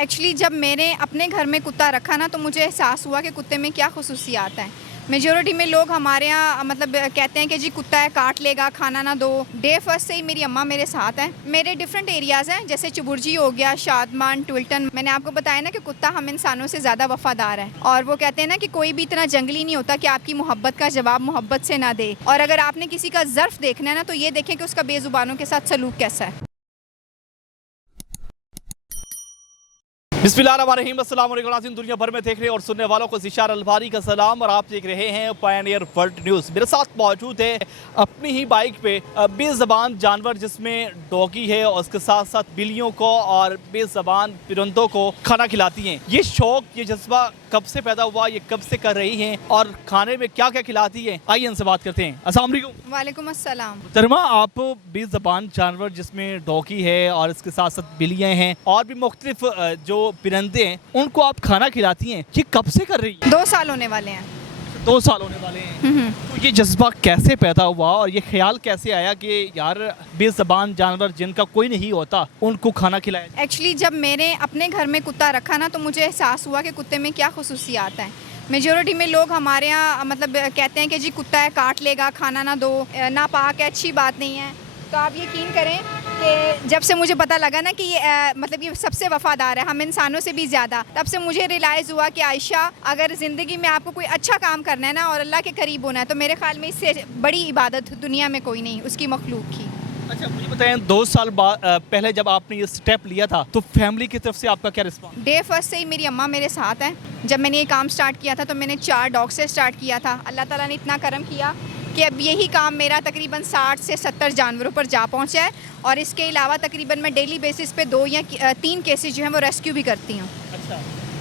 Actually जब मैंने अपने घर में कुत्ता रखा ना, तो मुझे एहसास हुआ कि कुत्ते में क्या खसूसियात हैं। मेजॉरिटी में लोग हमारे यहाँ मतलब कहते हैं कि जी कुत्ता है, काट लेगा, खाना ना दो। डे फर्स्ट से ही मेरी अम्मा मेरे साथ हैं। मेरे डिफरेंट एरियाज़ हैं, जैसे चुबुर्जी हो गया, शादमान, टुल्टन। मैंने आपको बताया ना कि कुत्ता हम इंसानों से ज़्यादा वफादार है, और वो कहते हैं ना कि कोई भी इतना जंगली नहीं होता कि आपकी मोहब्बत का जवाब मोहब्बत से ना दे। और अगर आपने किसी का ज़र्फ देखना है ना, तो ये देखें कि उसका बेज़ुबानों के साथ सलूक कैसा है। बिस्मिल्लाहिर्रहमानिर्रहीम, अस्सलाम वालेकुम नाज़रीन। दुनिया भर में देख रहे और सुनने वालों को ज़िशार अलबारी का सलाम, और आप देख रहे हैं पायनियर वर्ल्ड न्यूज़। मेरे साथ मौजूद है अपनी ही बाइक पे बेज़बान जानवर, जिसमें डॉगी है और उसके साथ साथ बिल्लियों को और बेज़बान परिंदों को खाना खिलाती हैं। ये शौक़, ये जज्बा कब से पैदा हुआ, ये कब से कर रही हैं और खाने में क्या क्या खिलाती हैं, आइए इनसे बात करते हैं। अस्सलाम वालेकुम। वालेकुम अस्सलाम। मुहतरमा, आप बेज़बान जानवर जिसमें डॉगी है और इसके साथ साथ बिल्लियाँ हैं और भी मुख्तलिफ जो परिंदे हैं, उनको आप खाना खिलाती हैं, ये कब से कर रही हैं? 2 साल होने वाले हैं। 2 साल होने वाले हैं। तो ये जज्बा कैसे पैदा हुआ और ये ख्याल कैसे आया कि यार बेज़बान जानवर जिनका कोई नहीं होता उनको खाना खिलाया जाए? एक्चुअली जब मैंने अपने घर में कुत्ता रखा ना, तो मुझे एहसास हुआ कि कुत्ते में क्या खसूसियात हैं। मेजॉरिटी में लोग हमारे यहाँ मतलब कहते हैं कि जी कुत्ता है, काट लेगा, खाना ना दो, नापाक है, अच्छी बात नहीं है। तो आप यकीन करें कि जब से मुझे पता लगा ना कि ये मतलब ये सबसे वफ़ादार है, हम इंसानों से भी ज़्यादा, तब से मुझे रियलाइज़ हुआ कि आयशा, अगर ज़िंदगी में आपको कोई अच्छा काम करना है ना और अल्लाह के करीब होना है, तो मेरे ख़्याल में इससे बड़ी इबादत दुनिया में कोई नहीं, उसकी मखलूक की। अच्छा, मुझे बताएं, 2 साल बाद पहले जब आपने ये स्टेप लिया था, तो फैमिली की तरफ से आपका क्या रिस्पॉन्स? डे फर्स्ट से ही मेरी अम्मा मेरे साथ हैं। जब मैंने ये काम स्टार्ट किया था तो मैंने 4 डॉग से स्टार्ट किया था। अल्लाह ताला ने इतना करम किया कि अब यही काम मेरा तकरीबन 60 से 70 जानवरों पर जा पहुंचा है, और इसके अलावा तकरीबन मैं डेली बेसिस पे 2 या 3 केसेस जो हैं वो रेस्क्यू भी करती हूँ।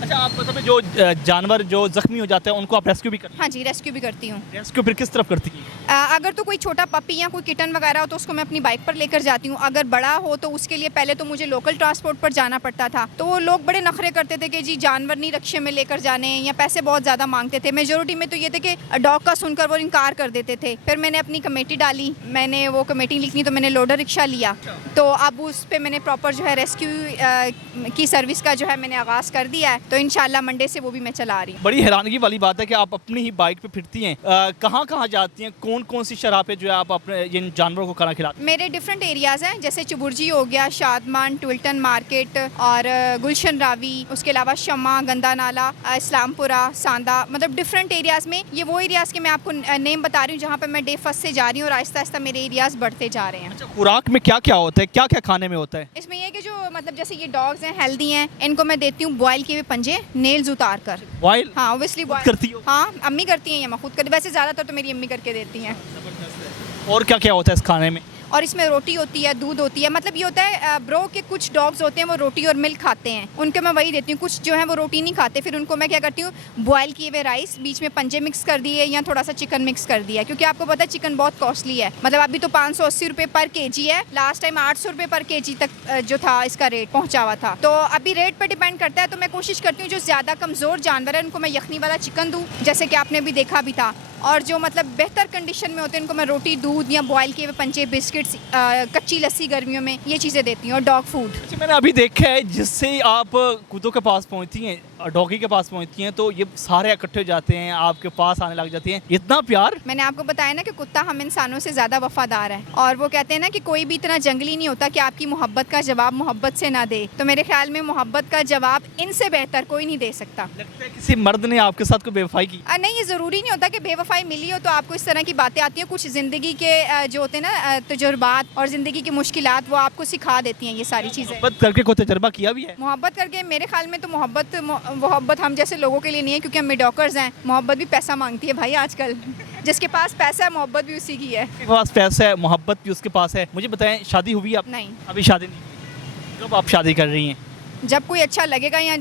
अच्छा, आप मतलब जो जानवर जो जख्मी हो जाते हैं उनको आप रेस्क्यू भी करते हैं? हाँ जी, रेस्क्यू भी करती हूँ। रेस्क्यू फिर किस तरफ करती हैं? अगर तो कोई छोटा पपी या कोई किटन वगैरह हो तो उसको मैं अपनी बाइक पर लेकर जाती हूँ। अगर बड़ा हो तो उसके लिए पहले तो मुझे लोकल ट्रांसपोर्ट पर जाना पड़ता था, तो वो लोग बड़े नखरे करते थे कि जी जानवर नहीं रिक्शे में लेकर जाने, या पैसे बहुत ज़्यादा मांगते थे। मेजोरिटी में तो ये थे कि डॉग का सुनकर वो इनकार कर देते थे। फिर मैंने अपनी कमेटी डाली, मैंने वो कमेटी लिखनी, तो मैंने लोडर रिक्शा लिया। तो अब उस पर मैंने प्रॉपर जो है रेस्क्यू की सर्विस का जो है मैंने आगाज़ कर दिया है, तो इंशाल्लाह मंडे से वो भी मैं चला रही हूँ। बड़ी हैरानगी वाली बात है कि आप अपनी ही बाइक पे फिरती हैं। कहाँ कहाँ जाती हैं, कौन कौन सी शराह पे जो है आप अपने इन जानवरों को खाना खिलाते हैं? मेरे डिफरेंट एरियाज़ हैं, जैसे चुबुर्जी हो गया, शादमान, टुल्टन मार्केट और गुलशन रावी, उसके अलावा शम्मा, गंदा नाला, इस्लामपुरा, सांदा, मतलब डिफरेंट एरियाज़ में। ये वो एरियाज़ के मैं आपको नेम बता रही हूँ जहाँ पर मैं डे फर्स्ट से जा रही हूँ, और आहिस्ता आहिस्ता मेरे एरियाज़ बढ़ते जा रहे हैं। अच्छा, खुराक में क्या क्या होता है, क्या क्या खाने में होता है? इसमें ये कि जो मतलब जैसे ये डॉग्स हैं हेल्दी हैं, इनको मैं देती हूँ बॉयल किए हुए पंजे, नेल्स उतार कर। बॉयल? हाँ, ऑब्वियसली बॉयल करती हो? हाँ, अम्मी करती हैं या मैं खुद करती, वैसे ज़्यादातर तो मेरी अम्मी करके देती हैं। और क्या क्या होता है इस खाने में? और इसमें रोटी होती है, दूध होती है। मतलब ये होता है ब्रो के कुछ डॉग्स होते हैं वो रोटी और मिल्क खाते हैं, उनको मैं वही देती हूँ। कुछ जो है वो रोटी नहीं खाते, फिर उनको मैं क्या करती हूँ, बॉयल किए हुए राइस, बीच में पंजे मिक्स कर दिए या थोड़ा सा चिकन मिक्स कर दिया, क्योंकि आपको पता है चिकन बहुत कॉस्टली है। मतलब अभी तो 580 रुपये पर केजी है, लास्ट टाइम 800 रुपये पर केजी तक जो था इसका रेट पहुँचा हुआ था। तो अभी रेट पर डिपेंड करता है। तो मैं कोशिश करती हूँ जो ज़्यादा कमज़ोर जानवर है उनको मैं यखनी वाला चिकन दूँ, जैसे कि आपने भी देखा भी था। और जो मतलब बेहतर कंडीशन में होते हैं उनको मैं रोटी, दूध या बॉयल किए हुए पंजे, बिस्किट्स, कच्ची लस्सी गर्मियों में, ये चीज़ें देती हूँ, और डॉग फूड। अच्छा, मैंने अभी देखा है जिससे आप कुत्तों के पास पहुंचती हैं, डॉगी के पास पहुंचती हैं, तो ये सारे इकट्ठे हो जाते हैं, आपके पास आने लग जाती हैं। इतना प्यार! मैंने आपको बताया ना कि कुत्ता हम इंसानों से ज़्यादा वफादार है, और वो कहते हैं ना कि कोई भी इतना जंगली नहीं होता कि आपकी मोहब्बत का जवाब मोहब्बत से ना दे। तो मेरे ख्याल में मोहब्बत का जवाब इनसे बेहतर कोई नहीं दे सकता। लगता है किसी मर्द ने आपके साथ कोई बेवफाई की? नहीं, ये ज़रूरी नहीं होता कि बेवफाई मिली हो तो आपको इस तरह की बातें आती हैं। कुछ ज़िंदगी के जो होते हैं ना तजुर्बात और ज़िंदगी की मुश्किलात, वो आपको सिखा देती हैं ये सारी चीज़ें। मोहब्बत करके कोई तजर्बा किया भी है? मोहब्बत करके मेरे ख्याल में तो मोहब्बत हम जैसे लोगों के लिए नहीं है, क्योंकि हम मिडॉकर्स हैं। मोहब्बत भी पैसा मांगती है भाई आजकल। जिसके पास पैसा है मोहब्बत भी उसी की है। उसके पास पैसा है, मोहब्बत भी उसके पास है। मुझे बताएं, शादी हुई आप? नहीं, अभी शादी नहीं हुई। कब आप शादी कर रही हैं? जब कोई अच्छा लगेगा या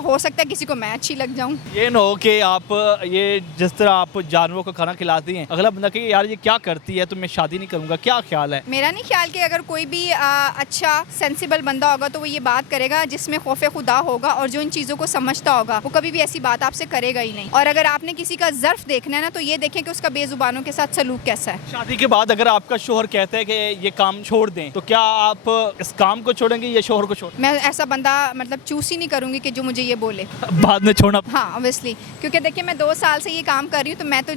हो सकता है किसी को मैं अच्छी लग जाऊँ। ये ना हो कि आप ये जिस तरह आप जानवरों को खाना खिलाती हैं, अगला बंदा कहे यार ये क्या करती है तो मैं शादी नहीं करूँगा, क्या ख्याल है? मेरा नहीं ख्याल कि अगर कोई भी अच्छा सेंसिबल बंदा होगा तो वो ये बात करेगा जिसमें खौफ खुदा होगा और जो इन चीज़ों को समझता होगा, वो कभी भी ऐसी बात आपसे करेगा ही नहीं। और अगर आपने किसी का ज़र्फ देखना है ना तो ये देखें कि उसका बेजुबानों के साथ सलूक कैसा है। शादी के बाद अगर आपका शोहर कहता है कि ये काम छोड़ दें तो क्या आप इस काम को छोड़ेंगे या शोहर को छोड़? मैं ऐसा बंदा मतलब चूस ही नहीं करूँगी कि जो मुझे ये बोले। बाद में छोड़ना? हाँ ऑब्वियसली, क्योंकि देखिए मैं 2 साल से ये काम कर रही हूँ, तो मैं तो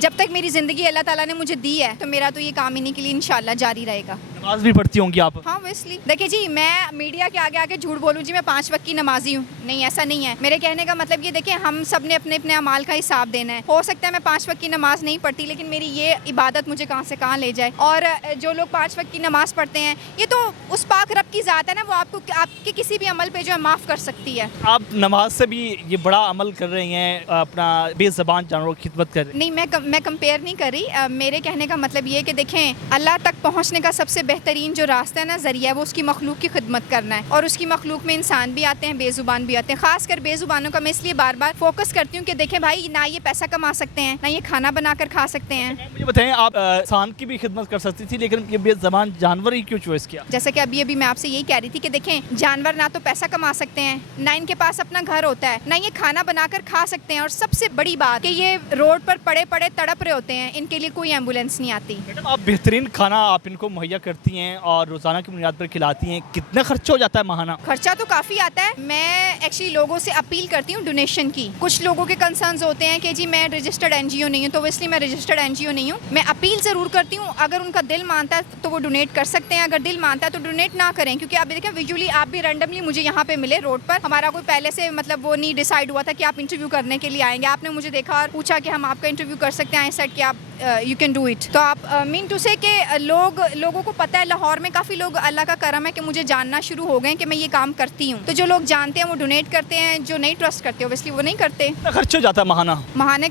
जब तक मेरी ज़िंदगी अल्लाह ताला ने मुझे दी है तो मेरा तो ये काम इन्हीं के लिए इंशाल्लाह जारी रहेगा। नमाज भी पढ़ती होंगी आप? हाँ ऑब्वियसली। देखिए जी, मैं मीडिया के आगे आके झूठ बोलूँ जी मैं 5 वक्त की नमाजी हूँ, नहीं ऐसा नहीं है। मेरे कहने का मतलब ये देखिए हम सब ने अपने अपने अमाल का हिसाब देना है। हो सकता है मैं 5 वक्त की नमाज नहीं पढ़ती, लेकिन मेरी ये इबादत मुझे कहाँ से कहाँ ले जाए। और जो लोग 5 वक्त की नमाज पढ़ते हैं ये तो उस पाक रब की ज़ात है ना, वो आपको आपके किसी भी अमल पे जो है माफ़ कर सकती है। आप नमाज से भी ये बड़ा अमल कर रही हैं, अपना बेज़बान जानवरों की खिदमत कर रही हैं। नहीं, मैं कंपेयर नहीं कर रही। मेरे कहने का मतलब ये है कि देखें अल्लाह तक पहुँचने का सबसे बेहतरीन जो रास्ता है ना, ज़रिया, वो उसकी मखलूक की खिदमत करना है। और उसकी मखलूक में इंसान भी आते हैं, बेजुबान भी आते हैं। खासकर बेजुबानों का मैं इसलिए बार बार फोकस करती हूँ कि देखें भाई, ना ये पैसा कमा सकते हैं, ना ये खाना बनाकर खा सकते हैं। मुझे बताएं, आप इंसान की भी खिदमत कर सकती थी, लेकिन ये बेज़बान जानवर ही क्यों चॉइस किया? जैसे कि अभी मैं आपसे यही कह रही थी कि देखें जानवर ना तो पैसा कमा सकते हैं, ना इनके पास अपना घर होता है, ना ये खाना बनाकर खा सकते हैं, और सबसे बड़ी बात कि ये रोड पर पड़े पड़े तड़प रहे होते हैं, इनके लिए कोई एम्बुलेंस नहीं आती। मैडम, आप बेहतरीन खाना आप इनको मुहैया करती हैं और रोज़ाना की बुनियाद पर खिलाती हैं, कितना खर्चा हो जाता है माहाना? खर्चा तो काफ़ी आता है। मैं एक्चुअली लोगों से अपील करती हूँ डोनेशन की। कुछ लोगों के कंसर्न्स होते हैं कि जी मैं रजिस्टर्ड एनजीओ नहीं हूँ, तो इसलिए मैं रजिस्टर्ड एनजीओ नहीं हूँ। मैं अपील ज़रूर करती हूँ, अगर उनका दिल मानता है तो वो डोनेट कर सकते हैं, अगर दिल मानता है तो डोनेट ना करें। क्योंकि आप देखें विजुअली आप भी रैंडमली मुझे यहाँ पे मिले रोड पर, हमारा कोई पहले से मतलब वो नहीं डिसाइड हुआ था कि आप इंटरव्यू करने के लिए आएंगे। आपने मुझे देखा और पूछा कि हम आपका इंटरव्यू कर सकते हैं, आई सेड कि आप यू कैन डू इट। तो आप मीन टू से कि लोगों को पता है, लाहौर में काफ़ी लोग, अल्लाह का करम है कि मुझे जानना शुरू हो गए कि मैं ये काम करती हूँ। तो जो लोग जानते हैं वो डोनेट करते हैं, जो नहीं ट्रस्ट करते ऑब्वियसली वो नहीं करते। कितना खर्चा हो जाता है माहाना? महाने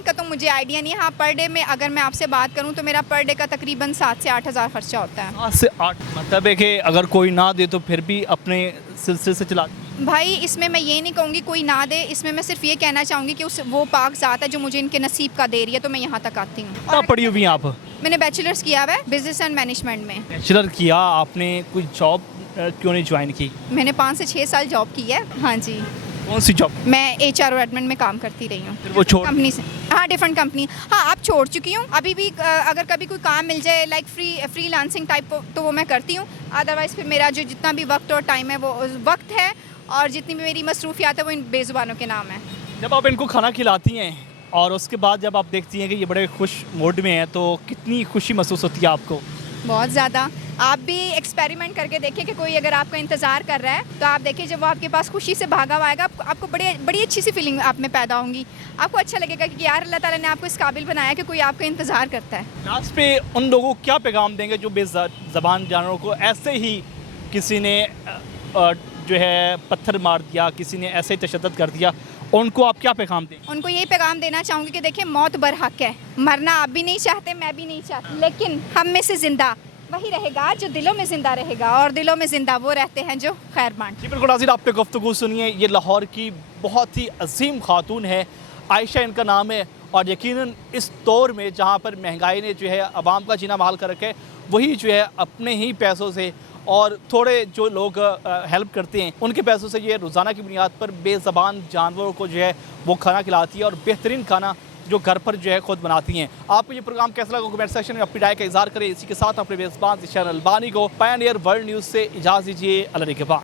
का तो मुझे आइडिया नहीं है। हाँ, पर डे में अगर मैं आपसे बात करूँ तो मेरा पर डे का तकरीबन 7 से 8 हज़ार खर्चा होता है। 7 से 8? मतलब है कि अगर कोई ना दे तो फिर भी अपने सिलसिले से चला? भाई इसमें मैं ये नहीं कहूँगी कोई ना दे, इसमें मैं सिर्फ ये कहना चाहूँगी कि वो पाक ज़ात है जो मुझे इनके नसीब का दे रही है, तो मैं यहाँ तक आती हूँ। क्या पढ़ी हुई हैं आप? मैंने बैचलर्स किया हुआ है बिजनेस एंड मैनेजमेंट में। बैचलर किया आपने, कोई जॉब क्यों नहीं ज्वाइन की? मैंने 5 से 6 साल जॉब की है। हाँ जी। कौन सी जॉब? मैं HR और एडमिन में काम करती रही हूँ। फिर वो छोड़? कंपनी से। हाँ, डिफरेंट कंपनी। हाँ, आप छोड़ चुकी हूँ। अभी भी अगर कभी कोई काम मिल जाए लाइक फ्रीलांसिंग टाइप, तो वो मैं करती हूँ। अदरवाइज़ फिर मेरा जो जितना भी वक्त और टाइम है वो वक्त है, और जितनी भी मेरी मसरूफियात है वो इन बेजुबानों के नाम है। जब आप इनको खाना खिलाती हैं और उसके बाद जब आप देखती हैं कि ये बड़े खुश मूड में हैं, तो कितनी खुशी महसूस होती है आपको? बहुत ज़्यादा। आप भी एक्सपेरिमेंट करके देखें कि कोई अगर आपका इंतज़ार कर रहा है, तो आप देखिए जब वो आपके पास खुशी से भागा हुआ आएगा, आपको बड़ी अच्छी सी फीलिंग आप में पैदा होंगी। आपको अच्छा लगेगा कि यार अल्लाह ताला ने आपको इस काबिल बनाया कि कोई आपका इंतज़ार करता है। लास्ट पे उन लोगों को क्या पैगाम देंगे जो बेज़बान जानवरों को ऐसे ही किसी ने जो है पत्थर मार दिया, किसी ने ऐसे ही तशद्दुद कर दिया, उनको आप क्या पैगाम दें? उनको यही पैगाम देना चाहूँगी कि देखिए मौत बरहक है, मरना आप भी नहीं चाहते, मैं भी नहीं चाहती, लेकिन हम में से ज़िंदा वही रहेगा जो दिलों में ज़िंदा रहेगा, और दिलों में ज़िंदा वो रहते हैं जो खैरमान। जी बिल्कुल नाज़रीन, आपने गुफ्तगू सुनिए। ये लाहौर की बहुत ही अजीम खातून है, आयशा इनका नाम है, और यकीनन इस दौर में जहाँ पर महंगाई ने जो है आवाम का जीना महाल कर रखा है, वही जो है अपने ही पैसों से और थोड़े जो लोग हेल्प करते हैं उनके पैसों से ये रोज़ाना की बुनियाद पर बेज़बान जानवरों को जो है वो खाना खिलाती है, और बेहतरीन खाना जो घर पर जो है खुद बनाती हैं। आपको ये प्रोग्राम कैसा लगा कमेंट सेक्शन में अपनी राय का इज़हार करें। इसी के साथ अपने मेज़बान ज़िशान अलबानी को पायनियर वर्ल्ड न्यूज़ से इजाज़त दीजिए। अल्लाह के बाद।